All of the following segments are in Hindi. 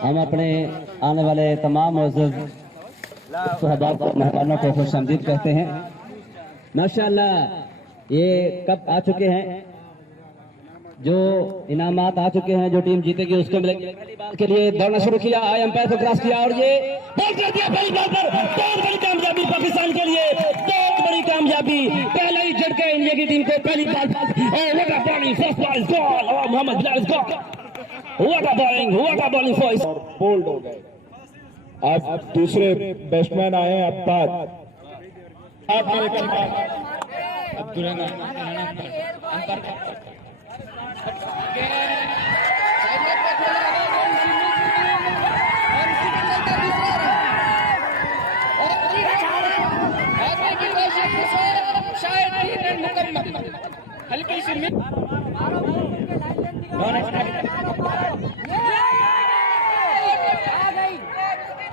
हम अपने आने वाले तमाम मेहमानों को खुशामदीद कहते हैं। माशाअल्लाह ये कप आ चुके हैं, जो इनामात आ चुके हैं, जो टीम जीतेगी उसको मिलेंगे। पहली बाल के लिए दौड़ना शुरू किया, अंपायर को क्रॉस किया और ये बॉल कर दिया पहली बॉल पर। बहुत बड़ी कामयाबी पाकिस्तान के लिए, बहुत बड़ी कामयाबी। पहला ही झटका इंडिया की टीम को पहली बॉल पर। What a bowling, first ball is gone. और Mohammad Bilal is gone. What a bowling four और बोल्ड हो गए। अब दूसरे बैट्समैन आए अब्बाद। हल्की सी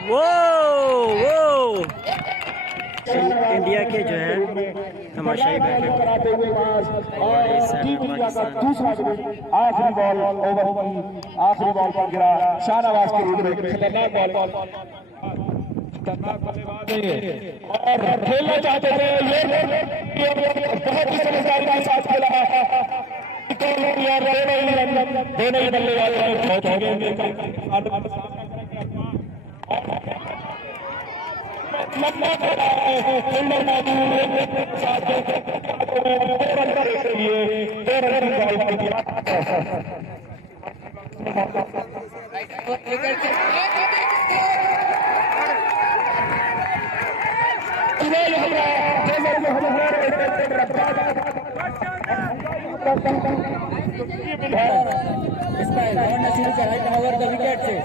वो इंडिया के जो है तमाशाई कराते हुए आखिरी बॉल ओवर की आखिरी बॉल पर गिरा शाहनवाज के रूप में। खतरनाक बॉल और खेलना चाहते थे ये बहुत ही समझदारी के साथ खेला। दोनों ही इसका दौड़ना शुरू करा ओवर द विकेट से।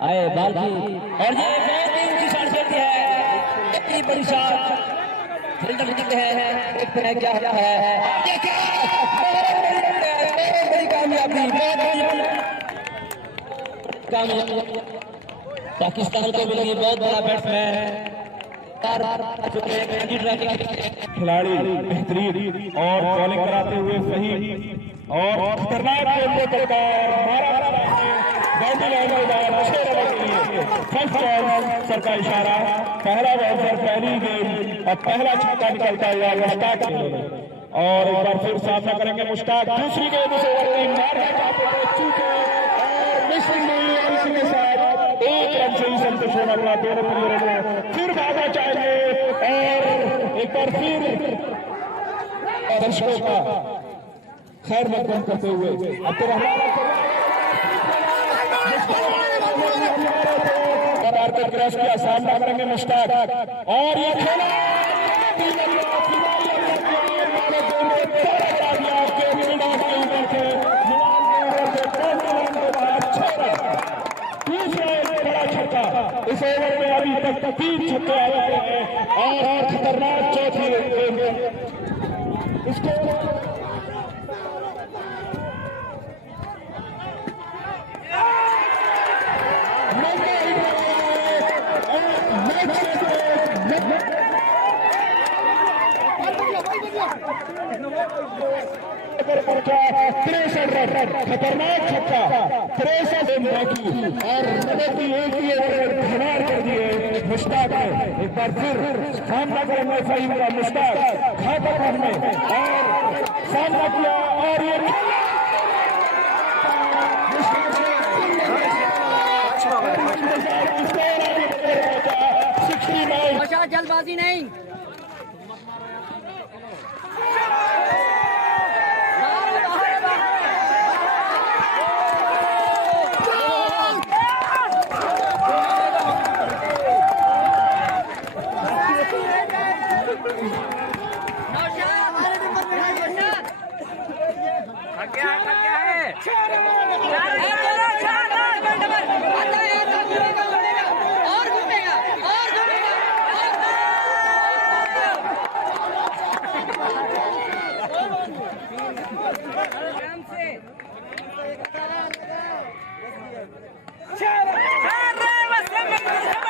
आए बाल की और ये बहुत ही ऊंची शॉट खेलती है, इतनी बड़ी शॉट फील्डर जीतते हैं। देखते हैं क्या है, बहुत बड़ी कामयाबी, पाकिस्तान को मिलेगी। बहुत बड़ा बैट्समैन खिलाड़ी बेहतरीन और बॉलिंग कराते हुए सही और खतरनाक सर का इशारा। पहला बॉल पर पहली गेंद और पहला छक्का निकलता हुआ मुश्ताक और एक बार फिर सामना करेंगे मुश्ताक। दूसरी गेंद इस ओवर में मारना चाहते थे, चूके और मिसिंग नहीं है। इसी के साथ एक रन से ही संतोष होना पड़ा दोनों प्लेयरों को। फिर भागना चाहिए और एक बार फिर दर्शकों का खैर मकदम करते हुए क्रॉस किया, सामना करेंगे मुश्ताक और ये खेला इस ओवर में अभी तक 3 छक्के आए हैं और खतरनाक चौथी इसको खतरनाक छक्का 63 बाकी और नबे एक ही ओवर धमाल कर दिए मुश्ताक ने। एक बार फिर सामना करेंगे फहीम का मुश्ताक खाता में और सामना किया और ये जल्दबाजी नहीं। Shut up!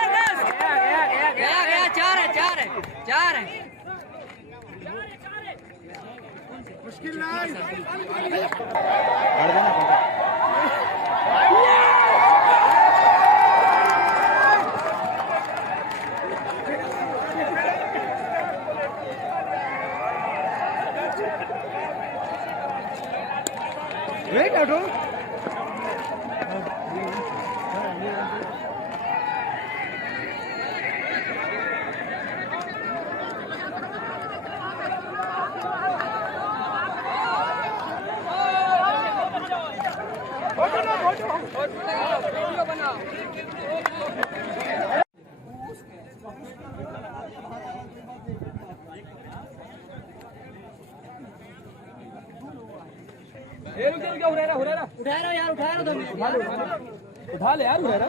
उठा लो यार, उठा लो तुम। उठा ले यार हुरैरा।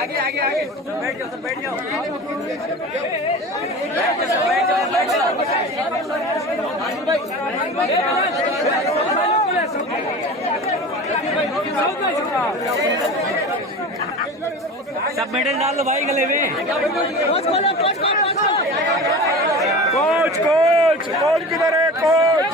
आगे आगे आगे बैठ जाओ, सब बैठ जाओ, सब मेडल डाल लो भाई गले में। कोच कोच कोच किधर है कोच?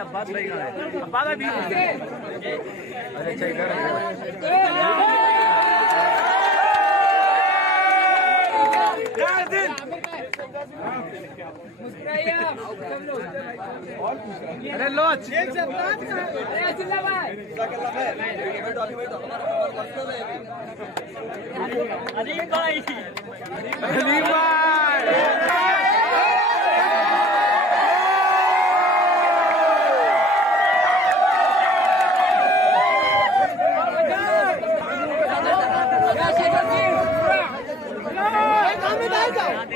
अब्बास भाई का है अब्बास भी अच्छा इधर अरे लोच अलीम भाई Ahmet Ayca.